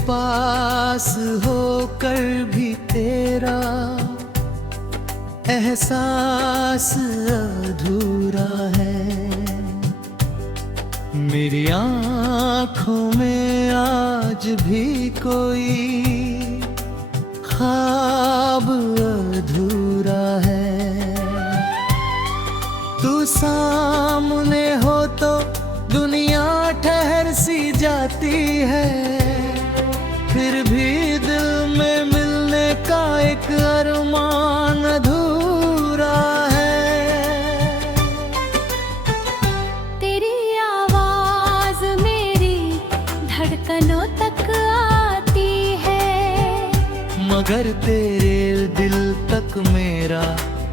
पास होकर भी तेरा एहसास अधूरा है। मेरी आँखों में आज भी कोई ख्वाब अधूरा है। तू सामने हो तो दुनिया ठहर सी जाती है, फिर भी दिल में मिलने का एक अरमान अधूरा है। तेरी आवाज मेरी धड़कनों तक आती है, मगर तेरे दिल तक मेरा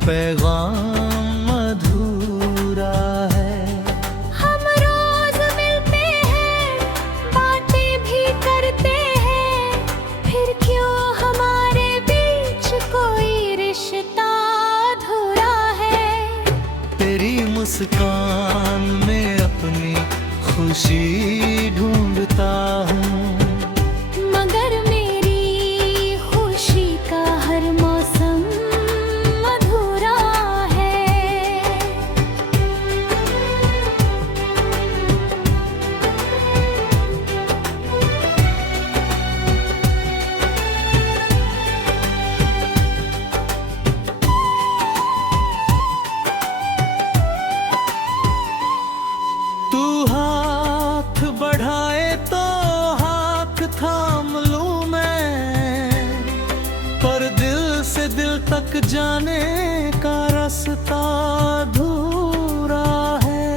पैगाम अधूरा है। हम रोज मिलते हैं, बातें भी करते हैं, फिर क्यों हमारे बीच कोई रिश्ता अधूरा है। तेरी मुस्कान में अपनी खुशी ढूंढता हूँ, मगर मेरी खुशी का हर मौसम अधूरा है। तू हाथ बढ़ाए तो हाथ थाम लूं मैं, पर दिल से दिल तक जाने का रास्ता अधूरा है।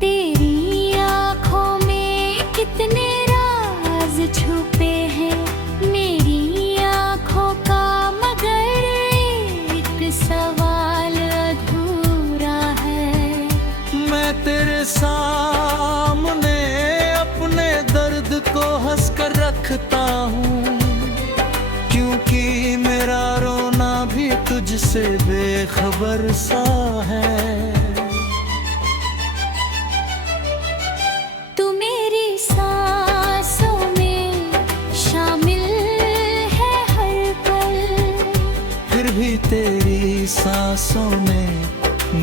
तेरी आँखों में कितने राज छुपे हैं, मेरी आँखों का मगर एक सवाल अधूरा है। मैं तेरे सामने अपने दर्द को हंस कर रखता हूँ, क्योंकि मेरा रोना भी तुझसे बेखबर सा है। तू मेरी सांसों में शामिल है हर पल, फिर भी तेरी सांसों में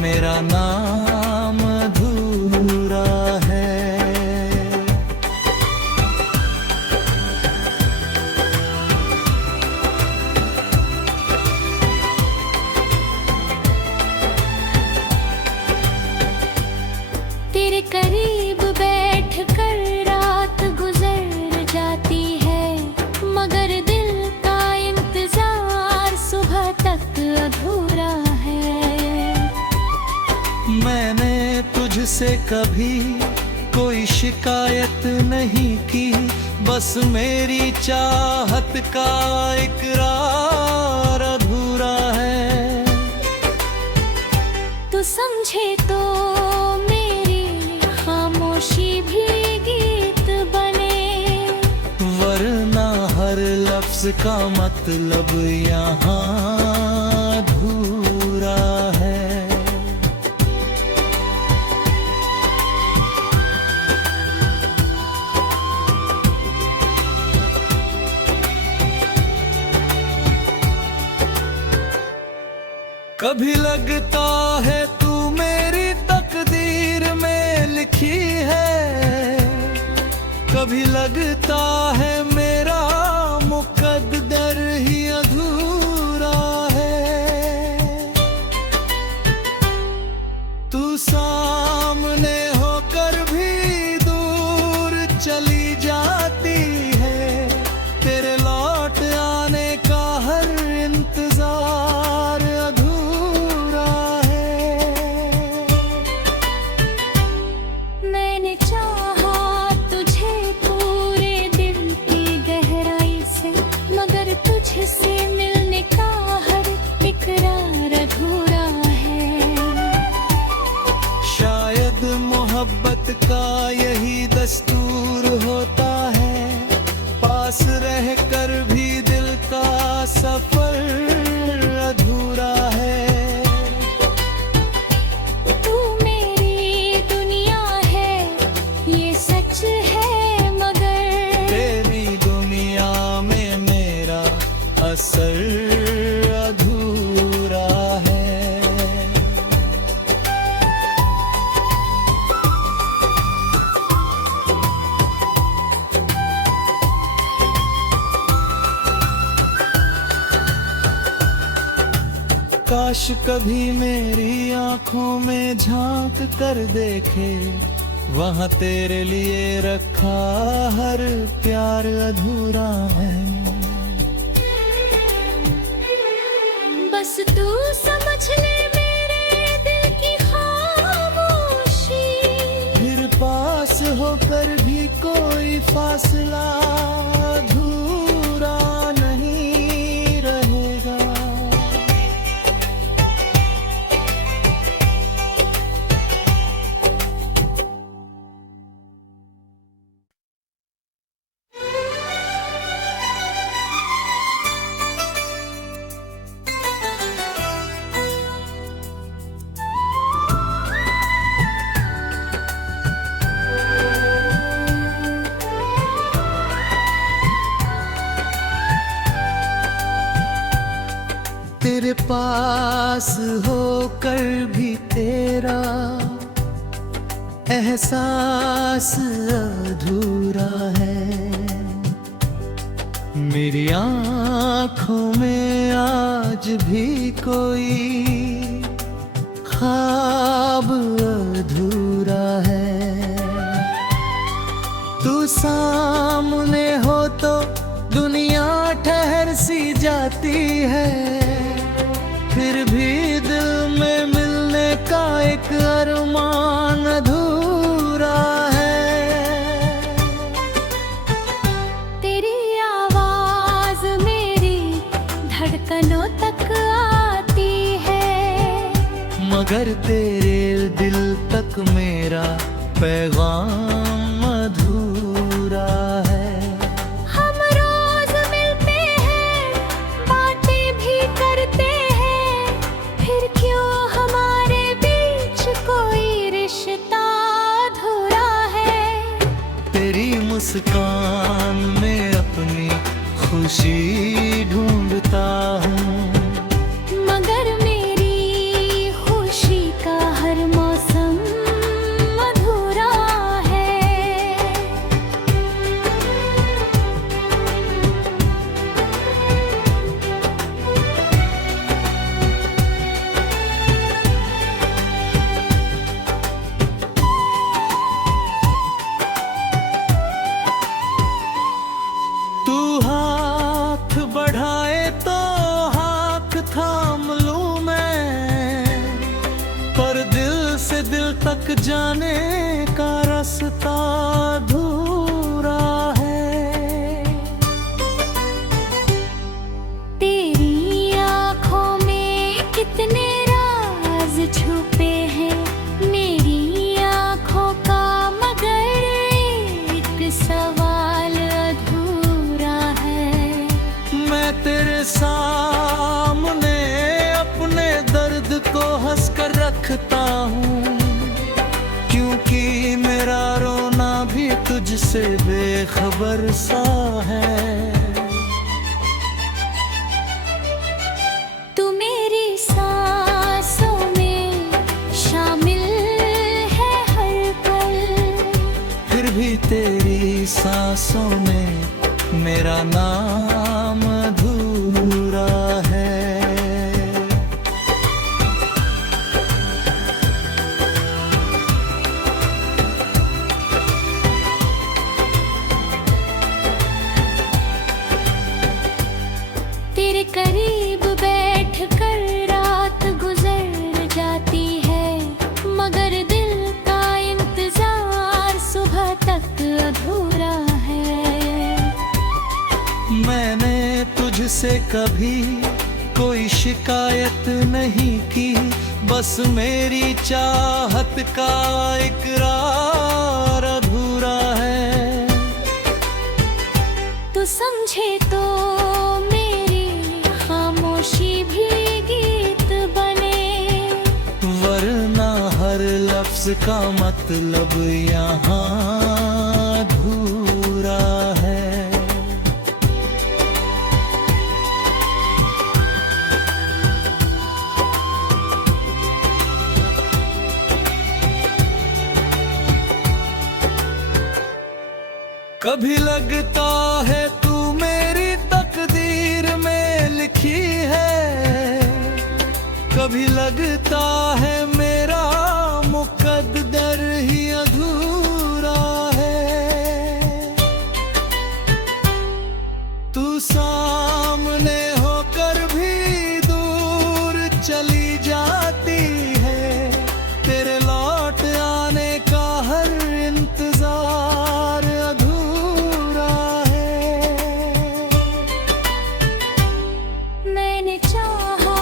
मेरा नाम अधूरा है। तेरे करीब बैठ कर रात गुजर जाती है, मगर दिल का इंतजार सुबह तक अधूरा है। मैंने तुझसे कभी कोई शिकायत नहीं की, बस मेरी चाहत का इकरार अधूरा है। तू समझे तो मेरी खामोशी भी गीत बने, वरना हर लफ्ज का मतलब यहाँ अधूरा है। कभी लगता है तू मेरी तकदीर में लिखी है, कभी लगता है मेरा मुकद्दर ही अधूरा है। तू सामने होकर भी दूर चली जाती है, तेरे लौट आने का हर इंतजार अधूरा है। मैंने चाहा तुझे पूरे दिल की काश कभी मेरी आंखों में झांक कर देखे, वहाँ तेरे लिए रखा हर प्यार अधूरा है। बस तू समझ ले मेरे दिल की खामोशी, फिर पास होकर भी कोई फासला अधूरा नहीं रहेगा। तेरे पास होकर भी तेरा एहसास अधूरा है। मेरी आँखों में आज भी कोई ख्वाब अधूरा है। तू सामने हो तो दुनिया ठहर सी जाती है, फिर भी दिल में मिलने का एक अरमान अधूरा है। तेरी आवाज मेरी धड़कनों तक आती है, मगर तेरे दिल तक मेरा पैगाम अधूरा है। हम रोज मिलते हैं, बातें भी करते हैं, फिर क्यों हमारे बीच कोई रिश्ता अधूरा है। तेरी मुस्कान में अपनी खुशी ढूंढता हूँ, मगर मेरी खुशी का हर मौसम अधूरा है। तू हाथ बढ़ाए तो हाथ थाम लूं मैं, पर दिल से दिल तक जाने का रास्ता अधूरा है। तेरी आँखों में कितने राज छुपे हैं मेरी आँखों का, मगर एक सवाल अधूरा है। मैं तेरे सामने अपने दर्द को हंस कर रखता हूँ, क्योंकि मेरा रोना भी तुझसे बेखबर सा है। तू मेरी सांसों में शामिल है हर पल, फिर भी तेरी सांसों में मेरा नाम अधूरा है। तेरे करीब बैठ कर रात गुजर जाती है, मगर दिल का इंतजार सुबह तक अधूरा है। मैंने तुझसे कभी कोई शिकायत नहीं की, बस मेरी चाहत का इकरार अधूरा है। तू समझे तो मेरी खामोशी भी गीत बने, वरना हर लफ्ज का मतलब यहाँ अधूरा है। कभी लगता है तू मेरी तकदीर में लिखी है, कभी लगता है मेरा मुकद्दर ही अधूरा है। तू सामने होकर भी दूर चली जाती है, तेरे लौट आने का हर इंतजार अधूरा है। मैंने चाहा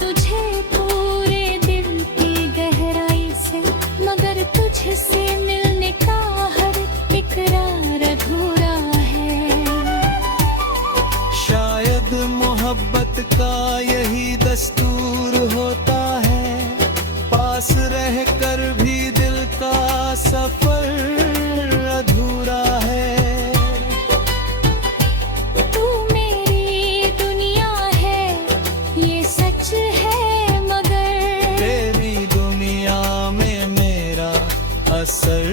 तुझे पूरे दिल की गहराई से, मगर तुझसे मिलने का हर इकरार अधूरा है। शायद मोहब्बत का यही दस्तूर होता है, पास रहकर भी दिल का सफर अधूरा है। तू मेरी दुनिया है ये सच है, मगर तेरी दुनिया में मेरा असर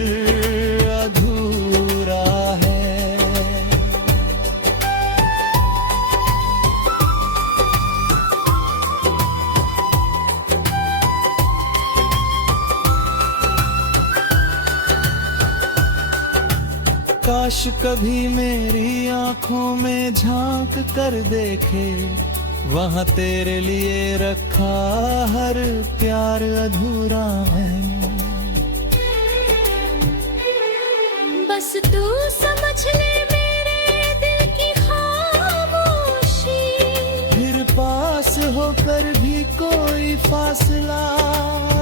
अधूरा है। काश कभी मेरी आंखों में झांक कर देखे, वहां तेरे लिए रखा हर प्यार अधूरा है। बस तू समझ ले मेरे दिल की खामोशी, फिर पास होकर भी कोई फासला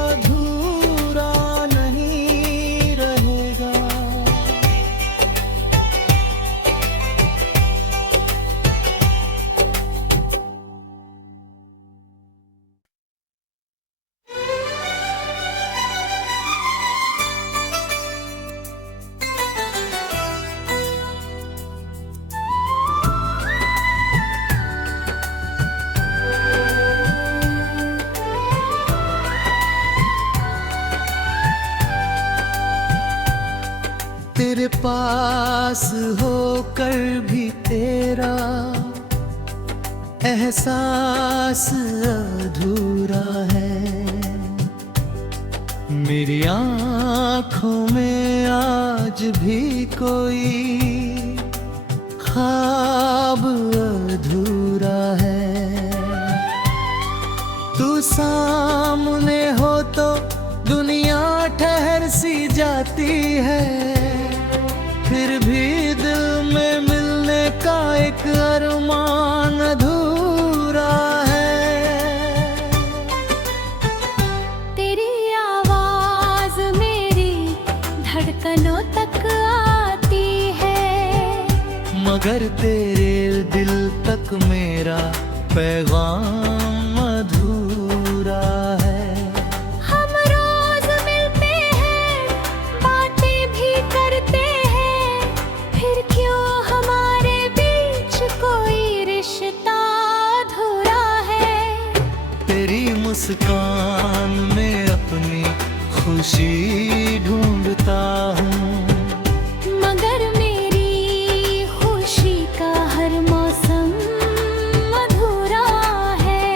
अधूरा नहीं रहेगा। तेरे पास होकर भी तेरा एहसास अधूरा है। मेरी आँखों में आज भी कोई ख्वाब अधूरा है। तू सामने हो तो दुनिया ठहर सी जाती है, फिर भी दिल में मिलने का एक अरमान अधूरा है। तेरी आवाज मेरी धड़कनों तक आती है, मगर तेरे दिल तक मेरा पैगाम अधूरा है। हम रोज मिलते हैं, बातें भी करते हैं, फिर क्यों हमारे बीच कोई रिश्ता अधूरा है। तेरी मुस्कान में अपनी खुशी ढूंढता हूँ, मगर मेरी खुशी का हर मौसम अधूरा है।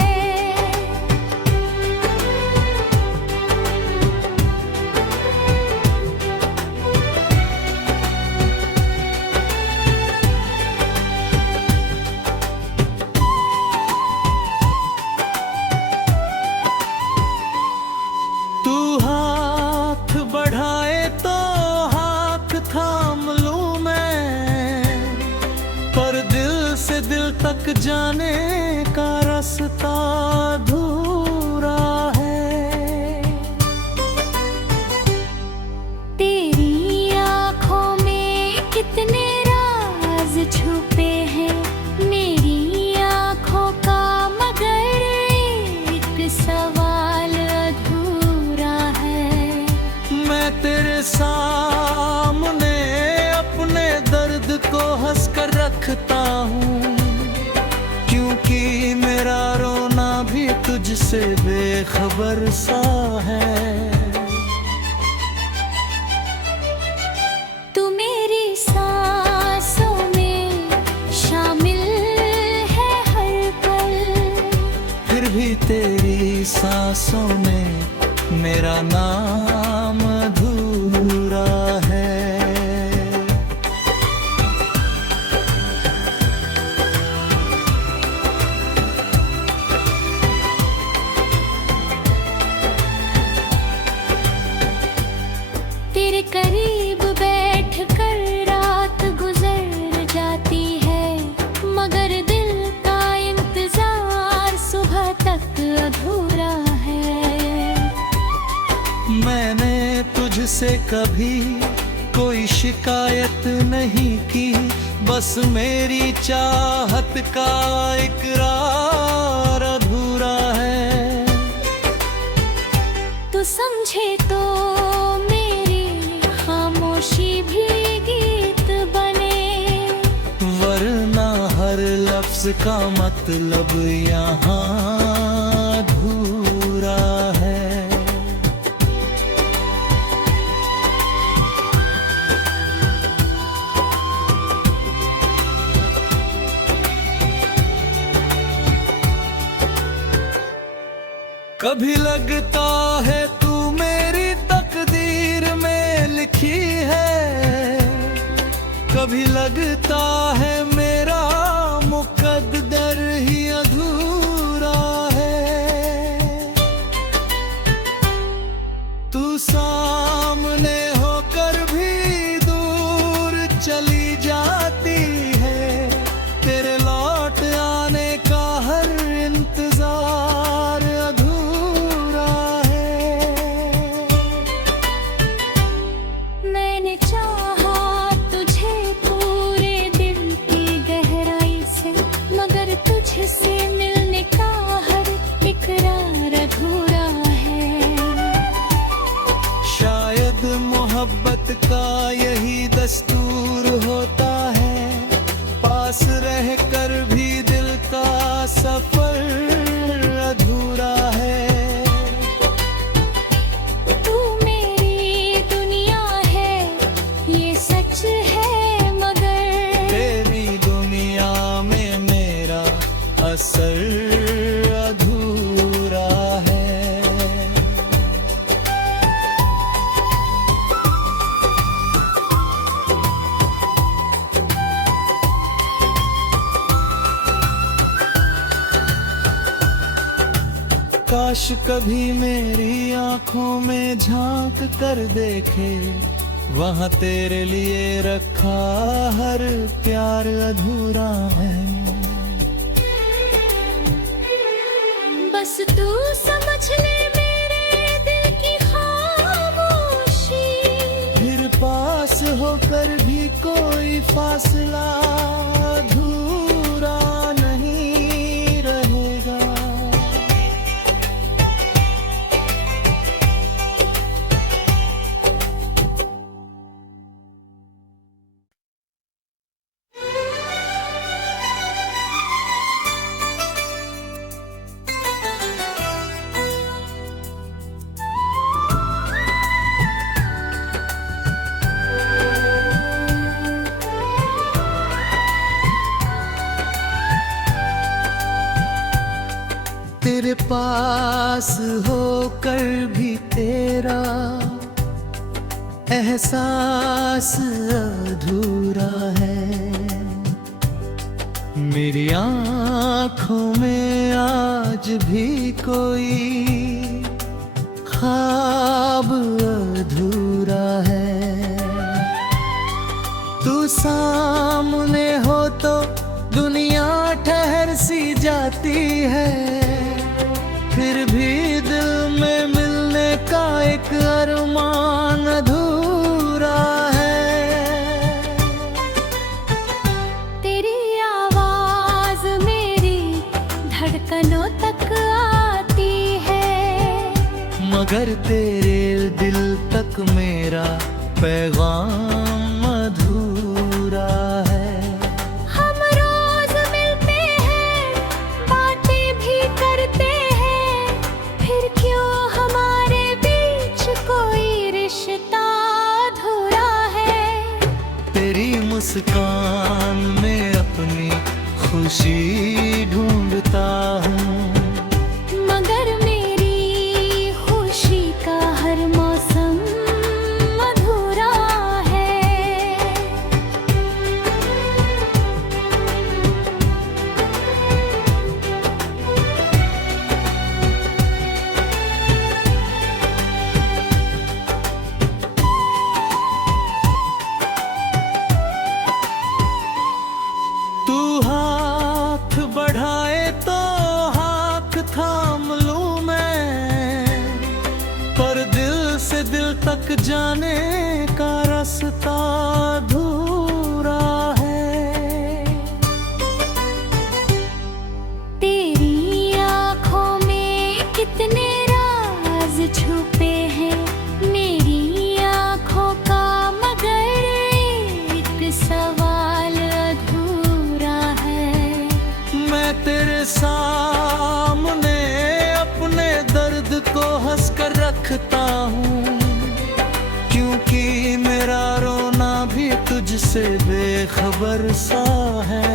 तू हाथ बढ़ाए तो हाथ थाम लूं मैं, पर दिल से दिल तक जाने का रास्ता अधूरा है। तेरी आँखों में कितने राज छुपे हैं, मेरी आँखों का मगर एक सवाल अधूरा है। मैं तेरे सामने अपने दर्द को हंस कर रखता हूँ, क्योंकि मेरा रोना भी तुझसे बेखबर सा है। तू मेरी सांसों में शामिल है हर पल, फिर भी तेरी सांसों में मेरा नाम अधूरा है। तेरे करीब बैठ कर रात गुजर जाती है, मगर दिल का इंतजार सुबह तक अधूरा है। मैंने तुझसे कभी कोई शिकायत नहीं की, बस मेरी चाहत का इकरार अधूरा है। तू समझे तो खामोशी भी गीत बने, वरना हर लफ्ज का मतलब यहाँ अधूरा है। कभी लगता है तू मेरी तकदीर में लिखी है, कभी लगता है मेरा मुकद्दर ही अधूरा है। तू सामने होकर भी दूर चली जाती है, तेरे लौट आने का हर इंतजार अधूरा है। मैंने चाहा तुझे पूरे दिल की गहराई से, मगर तुझसे मिलने का हर इकरार अधूरा है। शायद मोहब्बत का यही दस्तूर होता है, पास रहकर भी दिल का सफर अधूरा है। तू मेरी दुनिया है ये सच है, मगर तेरी दुनिया में मेरा असर अधूरा है। काश कभी मेरी आंखों में झांक कर देखे, वहाँ तेरे लिए रखा हर प्यार अधूरा है। बस तू समझ ले मेरे दिल की खामोशी, फिर पास होकर भी कोई फासला अधूरा नहीं रहेगा। तेरे पास होकर भी तेरा एहसास अधूरा है। मेरी आँखों में आज भी कोई ख्वाब अधूरा है। तू सामने हो तो दुनिया ठहर सी जाती है, फिर भी दिल में मिलने का एक अरमान अधूरा है। तेरी आवाज मेरी धड़कनों तक आती है, मगर तेरे दिल तक मेरा पैगाम अधूरा है। हम रोज मिलते हैं, बातें भी करते हैं, फिर क्यों हमारे बीच कोई रिश्ता अधूरा है। तेरी मुस्कान में अपनी खुशी ढूंढता हूँ, मगर मेरी तक जाने का रास्ता अधूरा है। तेरी आँखों में कितने राज छुपे हैं, मेरी आँखों का मगर एक सवाल अधूरा है। मैं तेरे सामने अपने दर्द को हंस कर रखता हूँ, क्योंकि मेरा रोना भी तुझसे बेखबर सा है।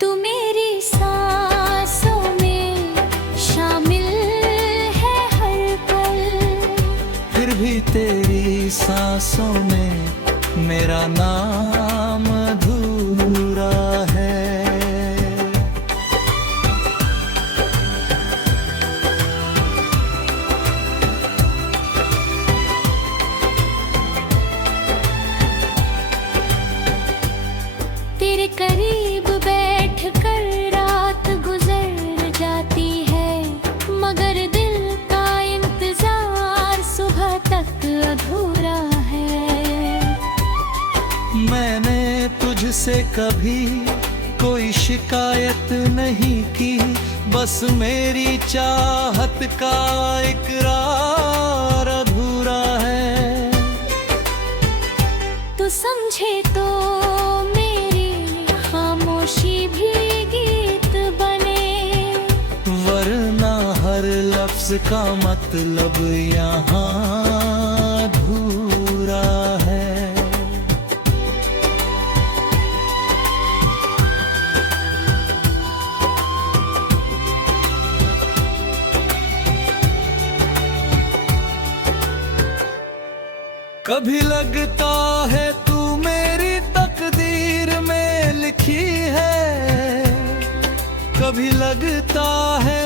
तू मेरी सांसों में शामिल है हर पल, फिर भी तेरी सांसों में मेरा नाम अधूरा है। तेरे करीब बैठ कर रात गुजर जाती है, मगर दिल का इंतजार सुबह तक अधूरा है। मैंने तुझसे कभी कोई शिकायत नहीं की, बस मेरी चाहत का इकरार अधूरा है। तू समझे तो मेरी खामोशी भी गीत बने, वरना हर लफ्ज का मतलब यहाँ अधूरा है। कभी लगता है तू मेरी तकदीर में लिखी है, कभी लगता है